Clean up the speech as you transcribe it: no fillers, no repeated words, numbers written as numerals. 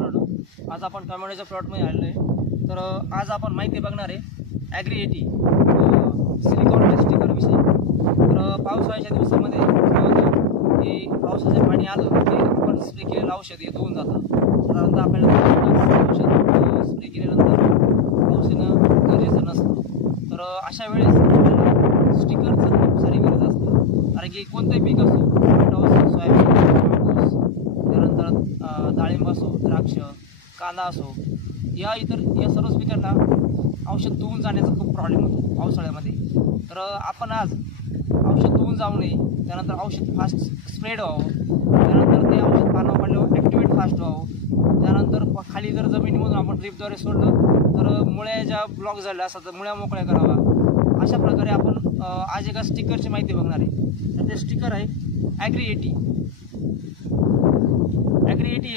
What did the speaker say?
मित्रांनो, आज आपण टोमॅटोच्या प्लॉटमध्ये आलेलो आहे। तर आज आपण माहिती बघणार आहे ॲग्री 80 सिलिकॉन स्टिकर विषयी। तर पावसाळ्याच्या दिवसामध्ये काय होतं की पावसाचे पाणी आलं की आपण स्प्रे केलेलं औषध हे धुवून जातं। साधारणतः आपल्याला औषध स्प्रे केल्यानंतर पाऊस येणं गरजेचं नसतं। तर अशा वेळेस आपल्याला स्टिकरचं खूप सारी गरज असते, कारण की कोणतंही पीक असो, टोमॅटो असो, सोयाबीन असो, त्यानंतर डाळिंब असो, द्राक्ष, कांदा असो, या सर्वच पिकांना औषध धुवून जाण्याचा खूप प्रॉब्लेम होतो पावसाळ्यामध्ये। तर आपण आज औषध धुवून जाऊ नये, त्यानंतर औषध फास्ट स्प्रेड व्हावं, त्यानंतर ते औषध पानावर पडल्यावर ॲक्टिवेट फास्ट व्हावं, त्यानंतर खाली जर जमिनीमधून आपण ड्रिपद्वारे सोडलं तर मुळ्या ज्या ब्लॉक झाल्या असतात तर मुळ्या मोकळ्या करावा। अशा प्रकारे आपण आज एका स्टिकरची माहिती बघणार आहे। तर ते स्टिकर आहे ॲग्री 80। ॲग्री 80